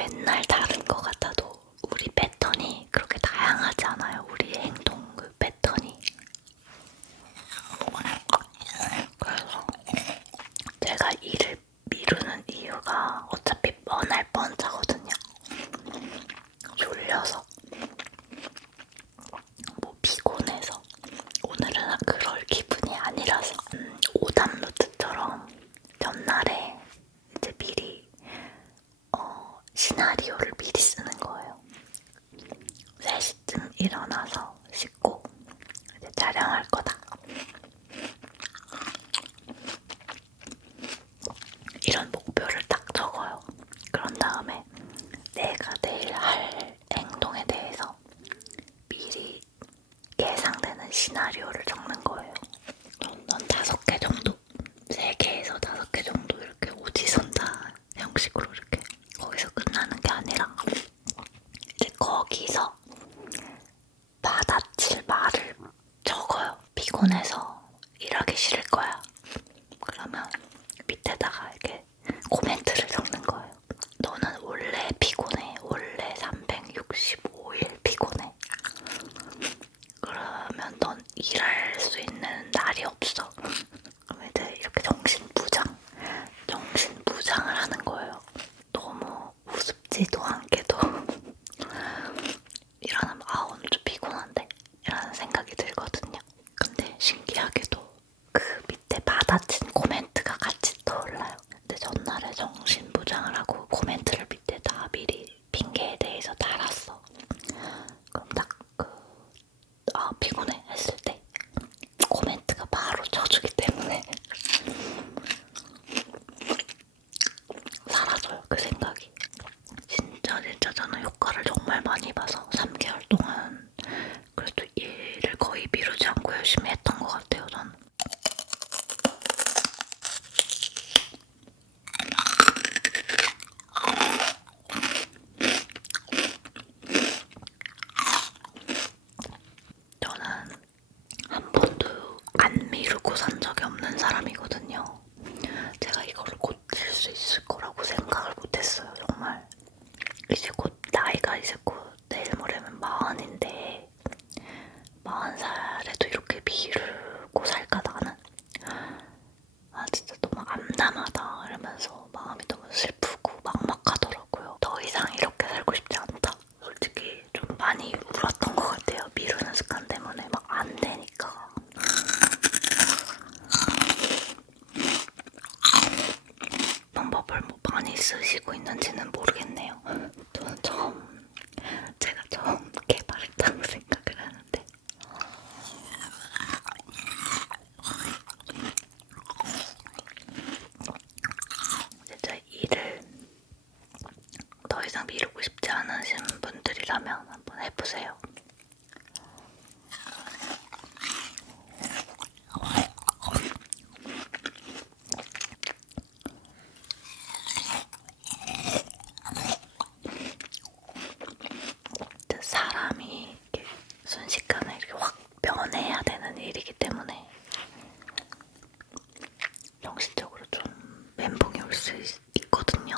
맨날 다른 것 같아도 우리 패턴이 그렇게 다양하지 않아요. 우리의 행동 그 패턴이. 그래서 제가 일을 미루는 이유가 어차피 뻔할 뻔하거든요. 졸려서, 뭐 피곤해서. 오늘은 그럴 기분이 아니라서 오답노트처럼 전날에 이제 미리 시나리오를 미리 쓰는 거예요. 3시쯤 일어나서 씻고 이제 촬영할 거다. 이런 목표를 딱 적어요. 그런 다음에 내가 내일 할 행동에 대해서 미리 예상되는 시나리오를 적는 거예요. 넌 5개 정도? 3개에서 5개 정도 이렇게 오지선다 형식으로 이렇게 거기서 끝나는 게 아니라 이제 거기서 받아칠 말을 적어요. 피곤해서 일하기 싫을 거야. 그러면 밑에다가 이렇게 코멘트를 적는 거예요. 너는 원래 피곤해. 원래 365일 피곤해. 그러면 넌 일할 수 있는 날이 없어. 그럼 이제 이렇게 정신부장을 하는 거예요. 너무 우습지도 않게도 일어나면 오늘 좀 피곤한데? 이라는 생각이 들거든요. 근데 신기하게도 그 밑에 받아친 코멘트가 같이 떠올라요. 근데 전날에 정신부장을 하고 코멘트를 밑에 다 미리 핑계에 대해서 달았어. 그럼 딱 피곤해 했을 때 코멘트가 바로 쳐주기 때문에 사라져요, 그 생각이. 진짜 저는 효과를 정말 많이 봐서 3개월 동안 그래도 일을 거의 미루지 않고 열심히 했던 것 같아요, 저는. 저는 한 번도 안 미루고 산 적이 없는 사람이거든요. 제가 이걸 고칠 수 있을 거라고 생각을 못했어요, 정말. 이제 곧 나이가 이제 곧 내일 모레면 40인데 40살에도 이렇게 미루고 살까 나는? 진짜 너무 암담하다 이러면서 마음이 너무 슬프고 막막하더라고요. 더 이상 이렇게 살고 싶지 않다. 솔직히 좀 많이 울었던 것 같아요. 미루는 습관 때문에 막 안 되니까. 방법을 뭐 많이 쓰시고 있는지는 모르겠네요. 저는 제가 처음 개발했다고 생각을 하는데 진짜 일을 더 이상 미루고 싶지 않으신 분들이라면 한번 해보세요. 사람이 이렇게 순식간에 이렇게 확 변해야 되는 일이기 때문에 정신적으로 좀 멘붕이 올 수 있거든요.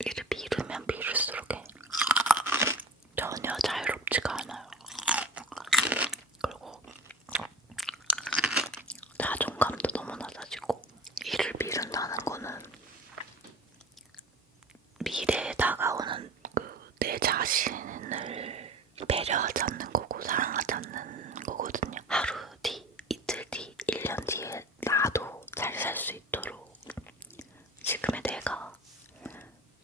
일을 미루면 미룰수록 전혀 자유롭지가 않아요. 그리고 자존감도 너무 낮아지고 일을 미룬다는 거는 미래에 다가오는 그 내 자신을 배려하지 않는 거고 사랑하지 않는 거거든요. 하루 뒤, 이틀 뒤, 1년 뒤에 나도 잘 살 수 있도록 지금의 내가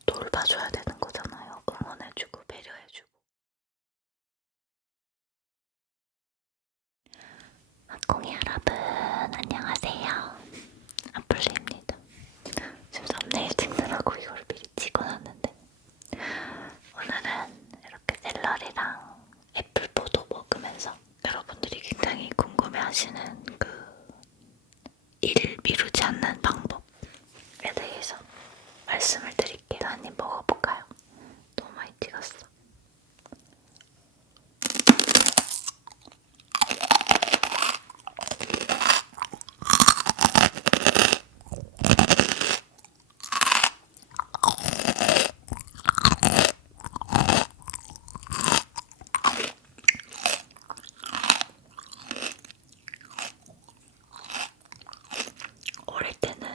돌봐줘야 되는 거잖아요. 응원해주고 배려해주고. 학공이 여러분 안녕하세요. 아플리입니다. 지금 썸네일 찍느라고 이걸 미리 찍어놨는데 오늘은 이렇게 샐러리랑 애플포도 먹으면서 여러분들이 굉장히 궁금해하시는 그 말씀을 드릴게요. 한 입 먹어볼까요? 너무 많이 찍었어. 어릴 때는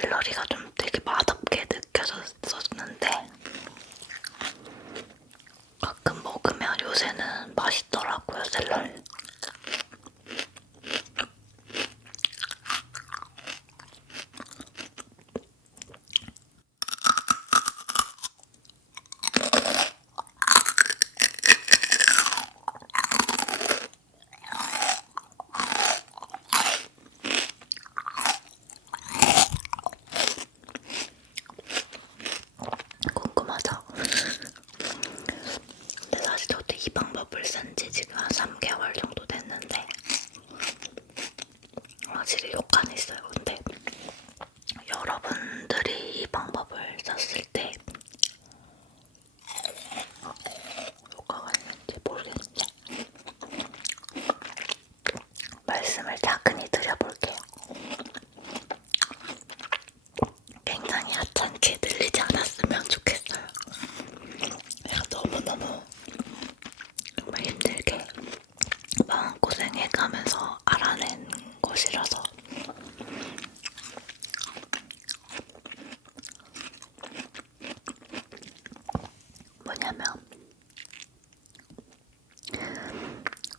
샐러리가 좀 되게 맛없게 느껴졌었는데 가끔 먹으면 요새는 맛있더라고요, 샐러리. 궁금하죠? 근데 사실 저도 이 방법을 쓴 지 지금 한 3개월 정도 됐는데 확실히 효과는 있어요. 근데 여러분들이 이 방법을 썼을 때 효과가 있는지 모르겠는데 말씀을 차근히 드려볼게요. 굉장히 하찮게 들리지 않았으면 좋겠어요. 제가 너무너무 정말 힘들게 마음고생해가면서 알아낸 것이라서 뭐냐면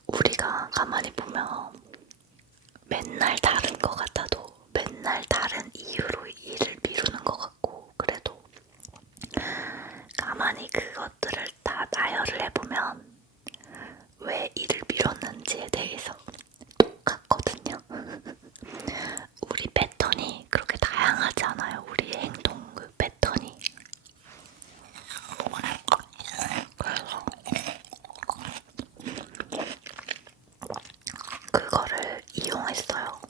우리가 가만히 보면 맨날 다른 것 같아도 맨날 다른 이유로 일을 미루는 것 같고 그래도 가만히 그것들을 다 나열을 해보면 왜 일을 미뤘는지에 대해서 똑같거든요. 우리 패턴이 그렇게 다양하지 않아요. 우리의 행동 그 패턴이. 그래서 그거를 이용했어요.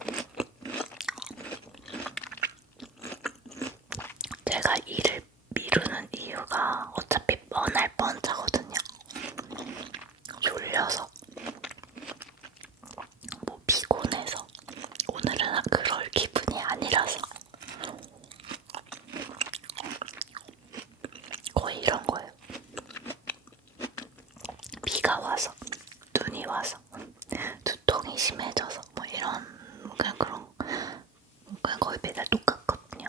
제가 일을 미루는 이유가 어차피 뻔할 뻔하거든요. 졸려서, 뭐 피곤해서, 오늘은 그럴 기분이 아니라서 거의 이런 거예요. 비가 와서, 눈이 와서, 두통이 심해져서 뭐 이런 그냥 거의 매달 똑같거든요.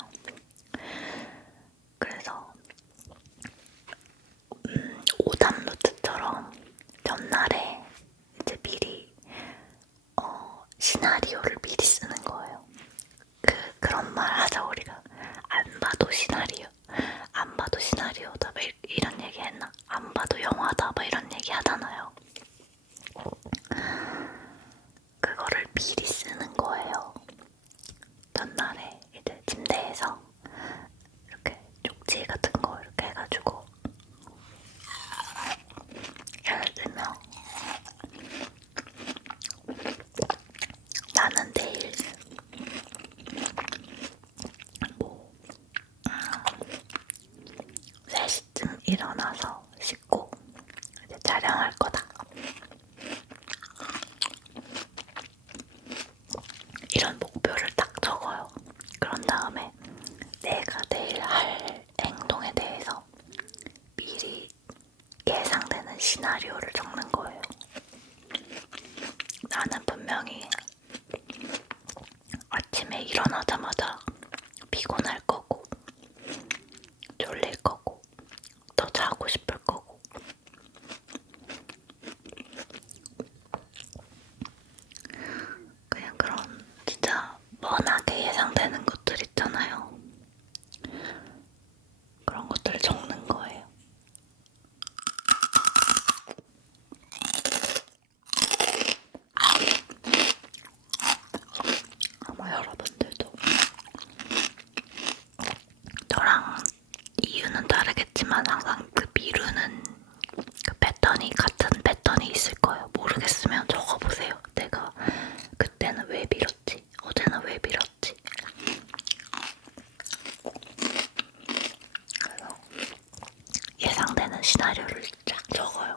시나리오를 쫙 적어요.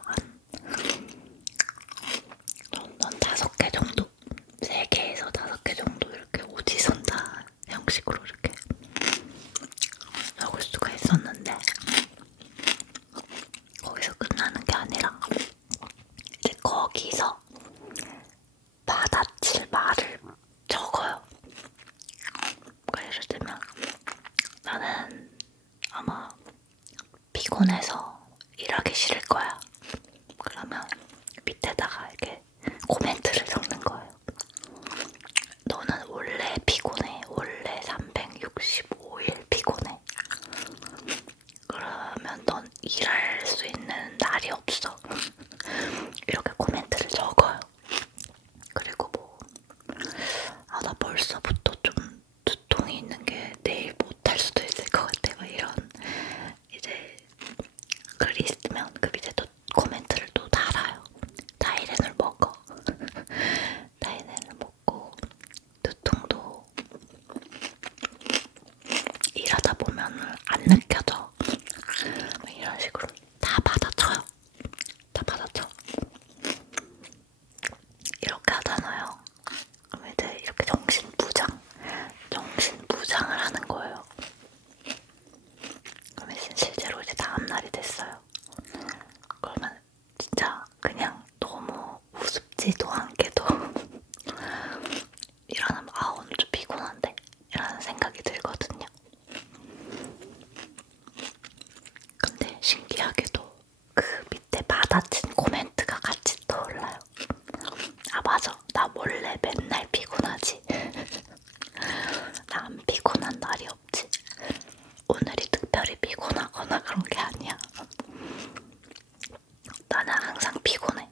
넌 5개 정도? 3개에서 5개 정도 이렇게 오지선다 형식으로 이렇게 적을 수가 있었는데 거기서 끝나는 게 아니라 이제 거기서 받아칠 말을 적어요. 그러니까 예를 들면 나는 아마 피곤해서 일하기 싫을 거야. 그러면 밑에다가 이렇게 코멘트를 적는 거예요. 너는 원래 피곤해. 원래 365일 피곤해. 그러면 넌 일할 수 있는 날이 없어. 이렇게 코멘트를 적어요. 그리고 뭐 나 벌써부터 좀 두통이 있는 게 내일 못할 수도 있을 것 같아. 막 이런 이제 글이 있으면 그 밑에 또 코멘트를 또 달아요. 타이레놀 먹어. 타이레놀 먹고 두통도 일하다 보면 안 느껴져. 이런 식으로 다 받아쳐요. 다 받아쳐. 이렇게 하잖아요. 그럼 이제 이렇게 정신부장을 하는 거예요. 그러면 실제로 이제 다음날이 됐어요. 그러면 진짜 그냥 너무 우습지도 않게도 일어나면 오늘 좀 피곤한데? 이라는 생각이 들거든요. 근데 신기하게도 그 밑에 받아친 코멘트가 같이 떠올라요. 맞아. 나 원래 맨날 피곤하지. 나 안 피곤한 날이 없지. 오늘이 특별히 피곤하거나 그런 게 아니야. 나는 항상 피곤해.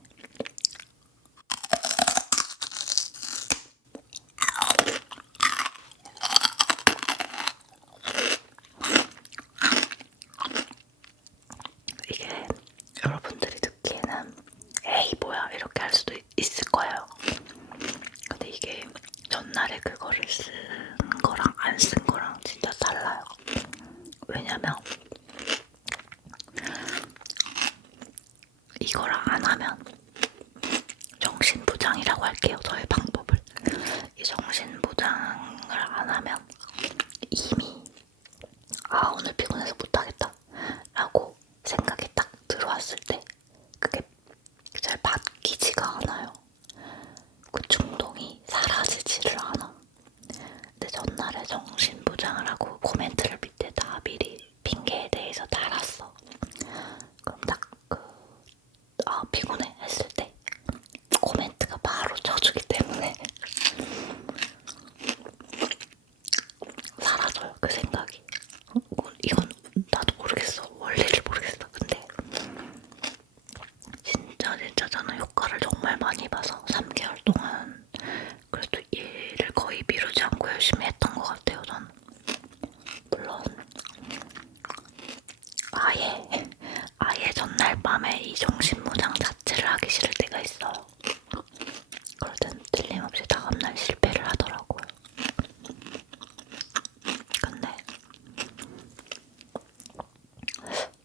이게 여러분들이 듣기에는 에이 뭐야 이렇게 할 수도 있을 거예요. 근데 이게 전날에 그거를 쓴 거랑 안 쓴 거랑 진짜 달라요. 왜냐면 이거를 안 하면 정신부장이라고 할게요. 저의 방법을. 이 정신부장을 안 하면 이미 오늘 피곤해서 못하겠다 라고 생각이 딱 들어왔을 때 그게 잘 바뀌지가 않아요. 그 충동이 사라지지를 않아. 근데 전날에 정신부장을 하고 코멘트를 밑에다 미리 핑계에 대해서 달았어. 그럼 딱 피곤해 했을 때 코멘트가 바로 쳐주기 때문에 사라져요. 그 생각이. 이건 나도 모르겠어. 원리를 모르겠어. 근데 진짜 저는 효과를 정말 많이 봐서 3개월 동안 그래도 일을 거의 미루지 않고 열심히 했던 것 같아요. 저는. 물론 아예 전날 밤에 이 정신무장 자체를 하기 싫을 때가 있어요. 그럴 땐 틀림없이 다음날 실패를 하더라고요. 근데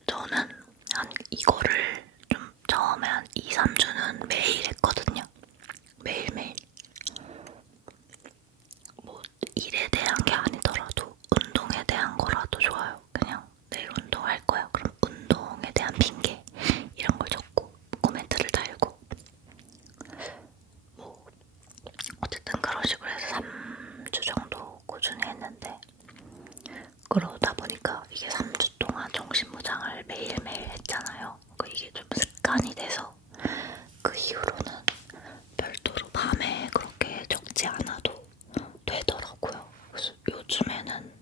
저는 이거를 좀 처음에 한 2, 3주는 매일 했거든요. 매일매일. 뭐 일에 대한 게 아니더라도 운동에 대한 거라도 좋아요. 그냥 내일 운동할 거야. 그럼 운동에 대한 핑계 이런 걸 적고 코멘트를 달고 뭐 어쨌든 그런 식으로 해서 3주 정도 꾸준히 했는데 그러다 보니까 이게 3주 동안 정신무장을 매일매일 했잖아요. 이게 좀 습관이 돼서 그 이후로는 별도로 밤에 그렇게 적지 않아도 되더라고요. 그래서 요즘에는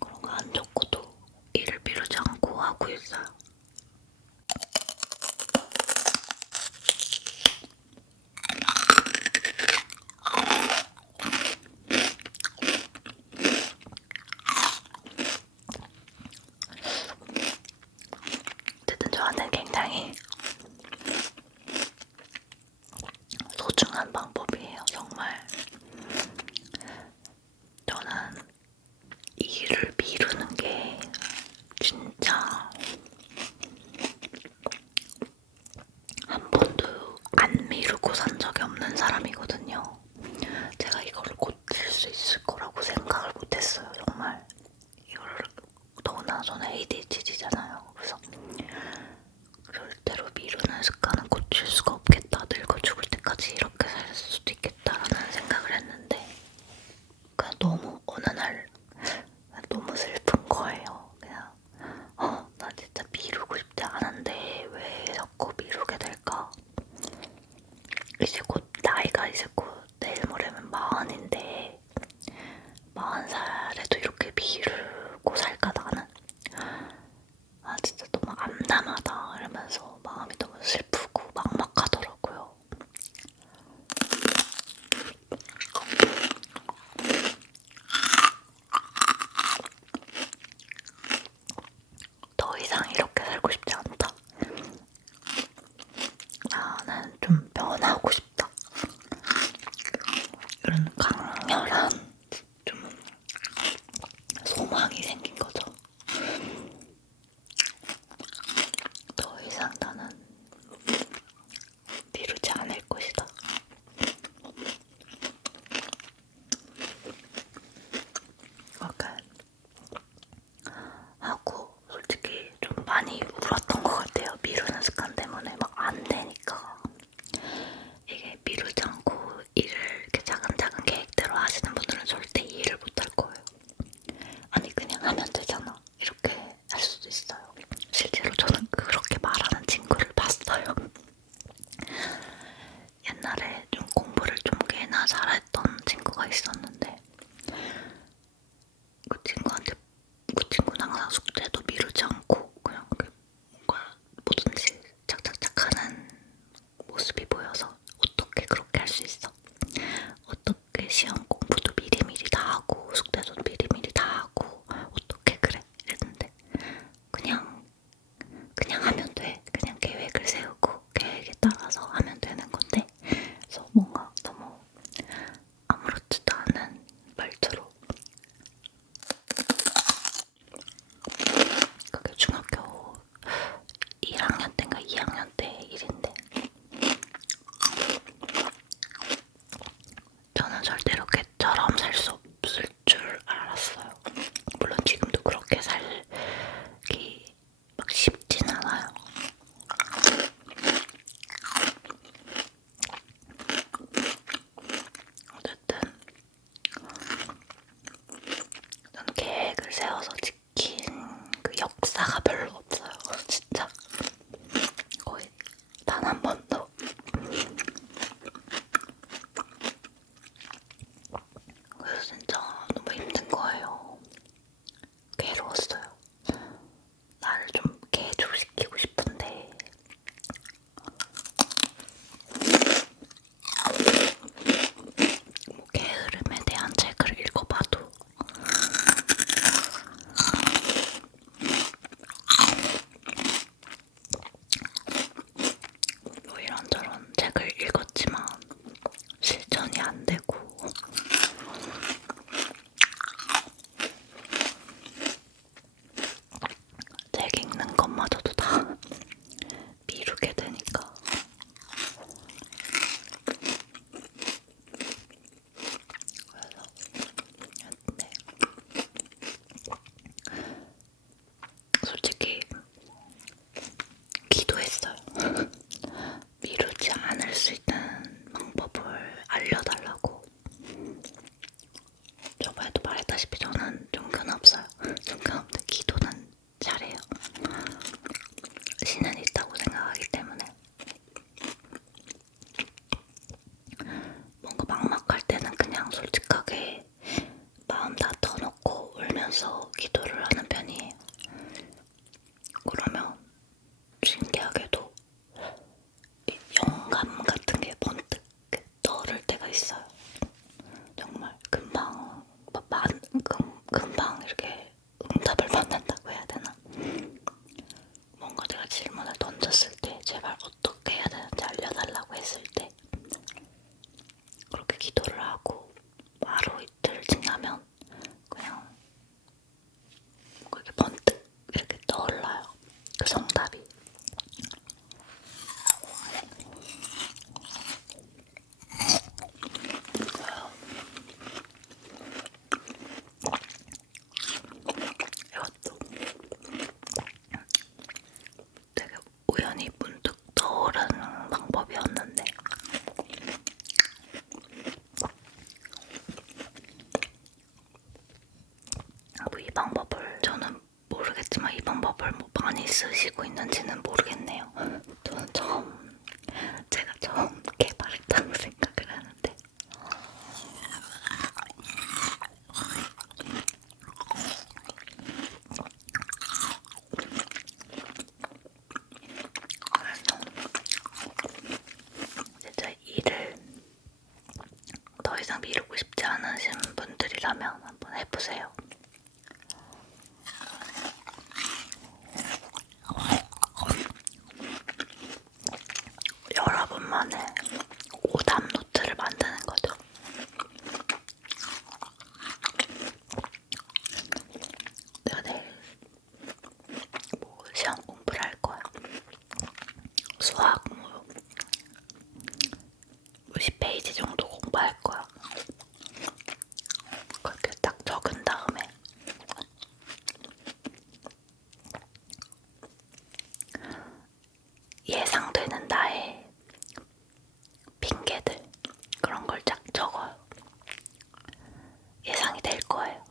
그런 거 안 적고도 일을 미루지 않고 하고 있어요. 어쨌든 저한테는 굉장히 저는 ADHD잖아요. 그래서 절대로 미루는 습관은 고칠 수가 없겠다. 늙어 죽을 때까지 이렇게 살 수도 있겠다라는 생각을 했는데 그냥 너무 어느 날 너무 슬픈 거예요. 그냥 나 진짜 미루고 싶지 않은데 왜 자꾸 미루게 될까? 이제 곧 나이가 이제 곧 내일 모레면 40인데 40살에도 이렇게 미루고 살까 나는? 진짜 너무 암담하다 이러면서 마음이 너무 슬프고 막막하더라고요. 더 이상 이렇게 살고 싶지 않다. 나는 좀 변하고 싶다. 이런 강렬한 좀 소망이 생긴 거죠. 더 이상 나는 미루지 않을 것이다. 약간 하고 솔직히 좀 많이 울었던 것 같아요. 미루는 습관 때문에 막 안 되니까. 이게 미루지 않고 일을 이렇게 차근차근 계획대로 하시는 분들은 절대 이 일을 못할 거예요. 아니 그냥 하면 쓰시고 있는지는 모르겠네요. 저는 제가 처음 개발했다고 생각을 하는데 진짜 일을 더 이상 미루고 싶지 않으신 분들이라면 한번 해보세요. 여러분만의 오답 노트를 만드는 거죠. 내가 내일 뭐 시험 공부를 할 거야. 수학 뭐 50페이지 정도 공부할 거야. 그렇게 딱 적은 다음에 예상되는 나의 핑계들 그런 걸 쫙 적어요. 예상이 될 거예요.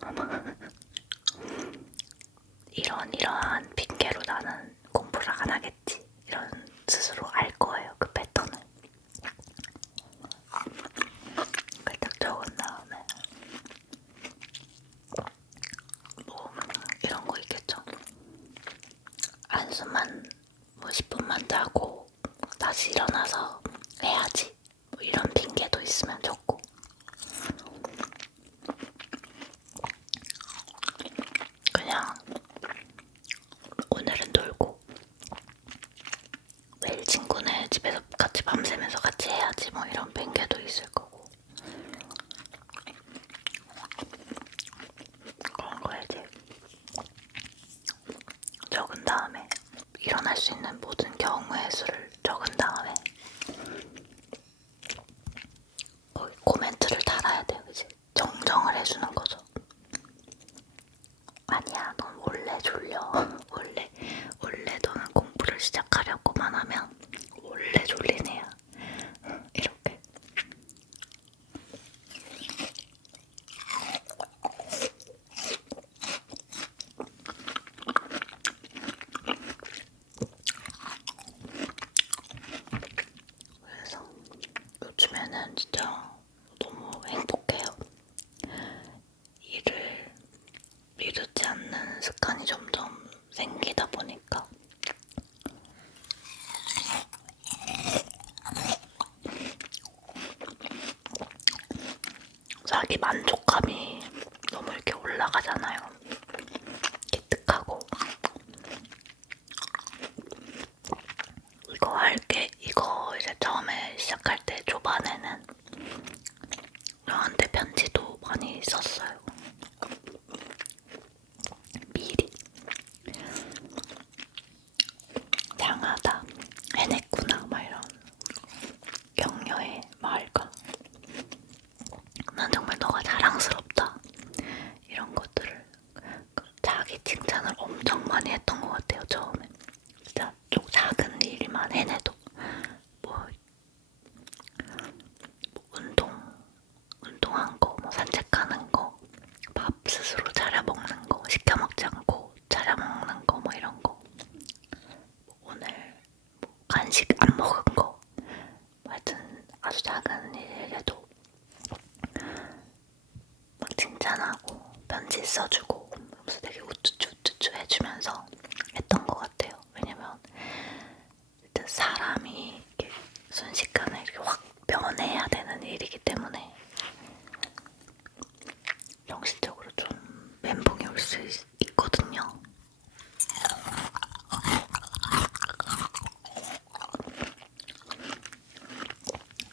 이러한 핑계로 나는 공부를 안 하겠지. 이런 스스로 알 거예요. 그 패턴을. 그걸 딱 적은 다음에 뭐 이런 거 있겠죠. 한숨만 뭐 10분만 자고 다시 일어나서 해야지. 뭐 이런 핑계도 있으면 좋고. 그냥 오늘은 놀고 내일 친구네 집에서 같이 밤새면서 같이 해야지 뭐 이런 핑계도 있을 거고. 그런 거 이제 적은 다음에 일어날 수 있는 모든 경우의 수를 적은 다음에 거기 코멘트를 달아야 돼요. 이제 정정을 해주는 거죠. 아니야, 넌 원래 졸려. 원래 너는 공부를 시작하려고만 하면 원래 졸린 애야. 이렇게. 그래서 요즘에는 진짜 너무 행복해요. 일을 미루지 않는 습관이 점점 생기다 보니까 자기 만족감이 너무 이렇게 올라가잖아요. 기특하고 이거 할게. 이거 이제 처음에 시작할 때 초반에는 저한테 편지도 많이 썼어요. 미리 장하다, 해냈구나 막 이런 격려의 말과 난 정말 너가 자랑스럽다 이런 것들을 자기 칭찬을 엄청 많이 했던 것 같아요. 처음에 진짜 좀 작은 일만 해내도 뭐 운동한 거, 뭐 산책하는 거, 밥 스스로 차려 먹는 거, 시켜 먹지 않고 차려 먹는 거, 뭐 이런 거, 뭐 오늘 뭐 간식 안 먹은 거, 하여튼 아주 작은 일에도 막 칭찬하고 편지 써주고 그러면서 되게 우쭈쭈 해주면서 했던 것 같아요. 왜냐면 일단 사람이 이렇게 순식간에 이렇게 확 변해야 되는 일이기 때문에 정신적으로 좀 멘붕이 올 수 있거든요.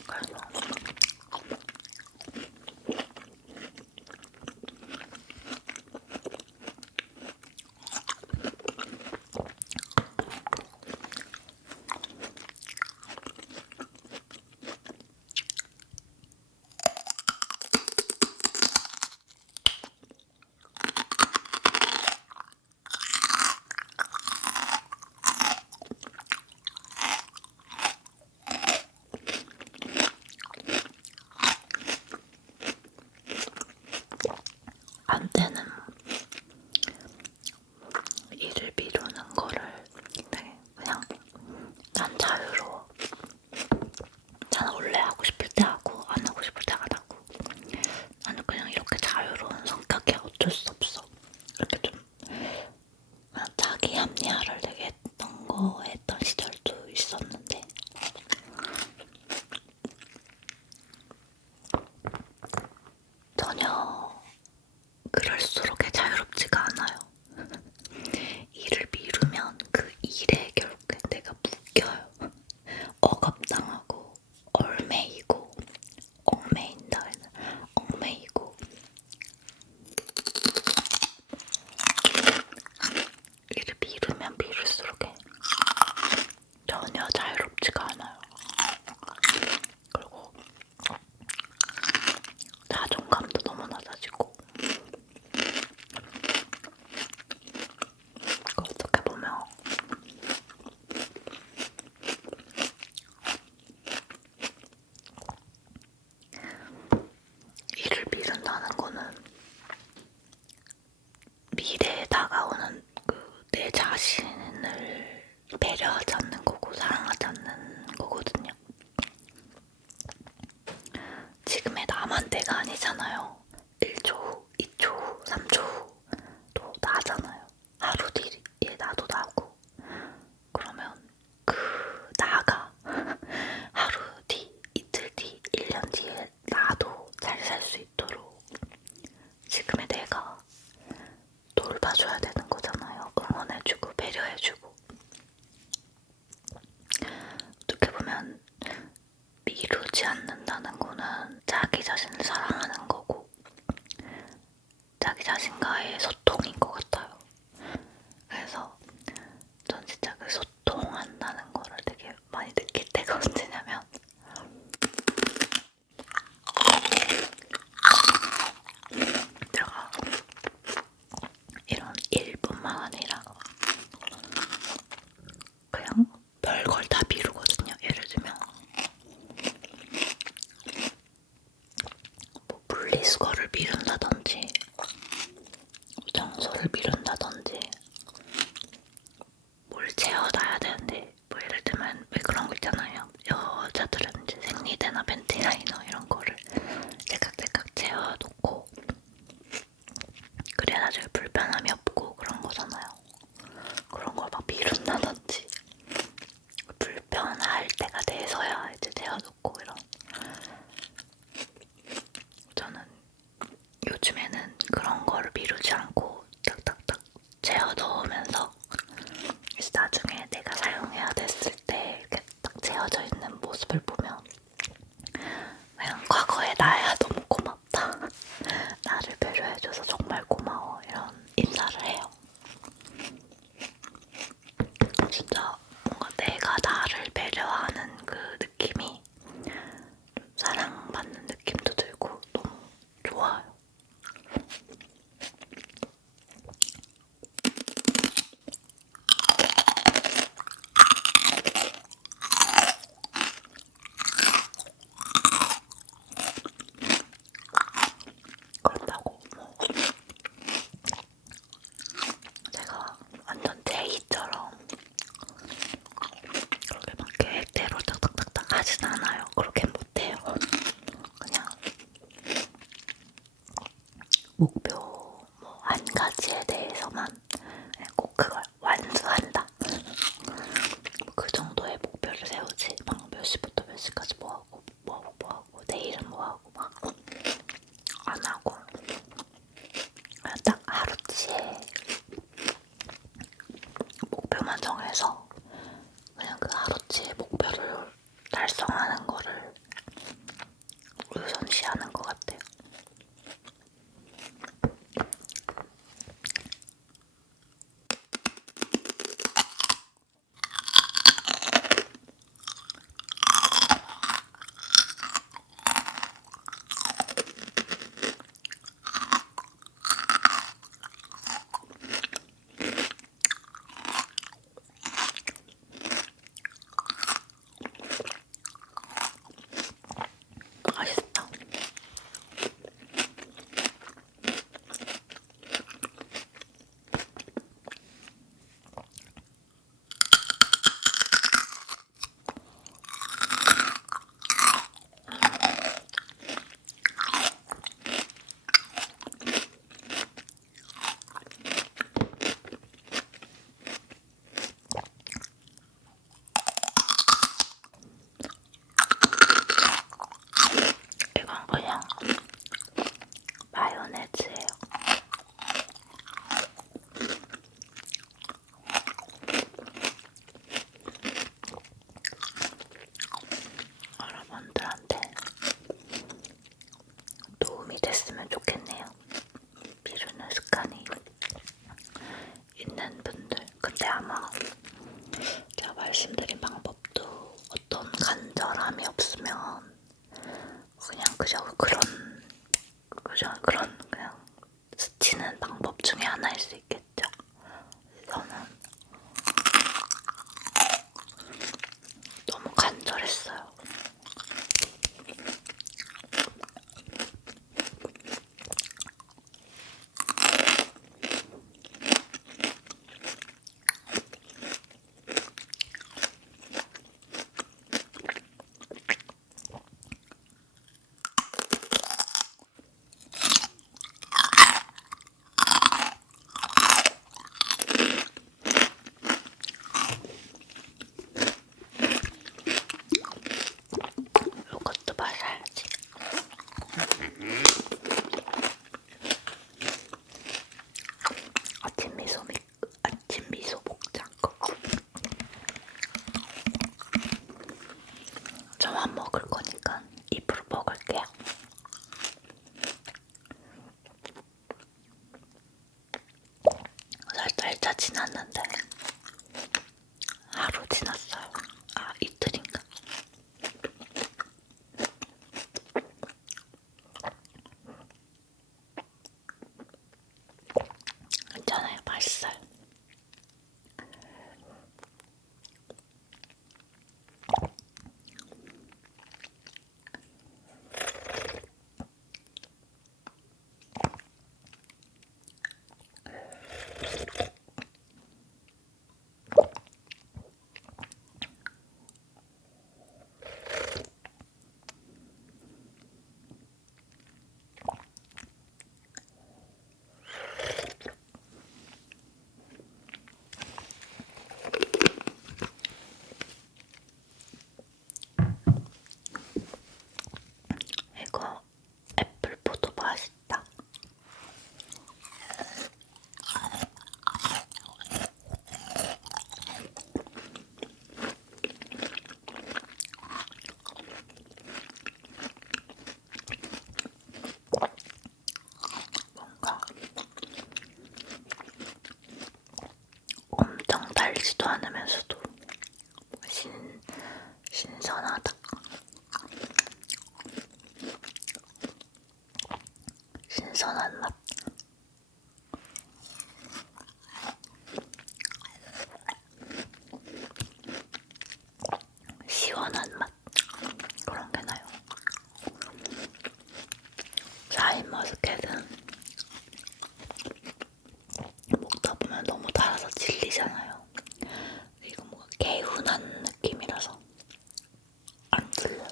그래서 자신을 배려하지 않는 거고 사랑하지 않는 거거든요. 지금의 나만 내가 아니잖아요. 1초 후, 2초 후, 3초 후도 나잖아요. 하루 뒤에 나도 나고. 그러면 그 나가 하루 뒤, 이틀 뒤, 1년 뒤에 나도 잘 살 수 있도록 지금의 내가 돌봐줘야 되는 거잖아요. 응원해주고 배려해주고. 어떻게 보면 미루지 않는다는 거는 자기 자신을 사랑하는 거고 자기 자신과의 소통인 것 같아요. 그래서 전 진짜 그 소통한다는 거를 되게 많이 느낄 때가 언제냐면 내가 이런 일뿐만 아니라 그냥 별걸 다 미루거든요. 예를 들면 뭐 분리수거를 미룬다든지 청소를 미룬다든지 뭘 채워놔야 되는데 뭐 예를 들면 왜 그런 거 있잖아요. 여자들은 이제 생리대나 팬티라이너 이런 거를 제각제각 채워놓고 그래야 나중에 불편함이 없고 그런 거잖아요. 그런 걸 막 미룬다든지 불편할 때가 돼서야 이제 채워놓고 이런. 저는 요즘에는 그런 거를 미루지 않고 딱딱딱 채워 넣으면서 이제 나중에 내가 사용해야 됐을 때 이렇게 딱 채워져 있는 모습을 보면 그냥 과거의 나야 너무 고맙다. 나를 배려해줘서 정말 고마워. 이런 인사를 해요. 진짜 뭔가 내가 나를 배려하는 그 느낌이 사랑받는 느낌도 들고 너무 좋아요. 그렇다고 뭐 제가 완전 제이처럼 그렇게 막 계획대로 딱딱딱딱 하진 않아요. 그렇게 못해요. 그냥 목표 뭐 한 가지에 대해서만 그냥 꼭 그걸 완수한다. 그 정도의 목표를 세우지 막 몇 시부터 몇 시까지 뭐하고 뭐하고 뭐하고 내일은 뭐하고 막 안 하고 그냥 딱 하루치에 목표만 정해서 그냥 그 하루치의 목표를 달성하는 거를 우선시하는 것 같아요. 맛있다. 이건 그냥 마요네즈예요. 여러분들한테 도움이 됐으면 좋겠네요. 미루는 습관이 있는 분들. 근데 아마 제가 말씀드린 방법도 어떤 간절함이 없으면 그냥 그런 그냥 스치는 방법 중에 하나일 수 있겠죠. 저는 너무 간절했어요. 진짜 지났는데 하루 지났어요. 아, 이틀인가? 괜찮아요. 맛있어요. 이거 애플포도 맛있다. 뭔가 엄청 달지도 않으면서도 신선하다. 신선한 맛. 시원한 맛. 그런 게 나요. 샤인머스켓은 먹다 보면 너무 달아서 질리잖아요. 이거 뭔가 개운한 느낌이라서 안 질려요.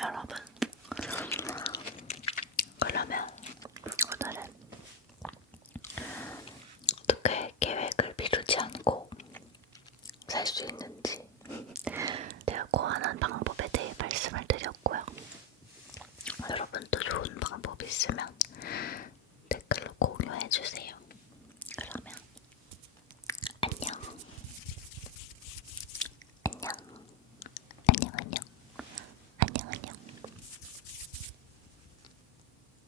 여러분, 그러면 오늘은 어떻게 계획을 미루지 않고 살 수 있는지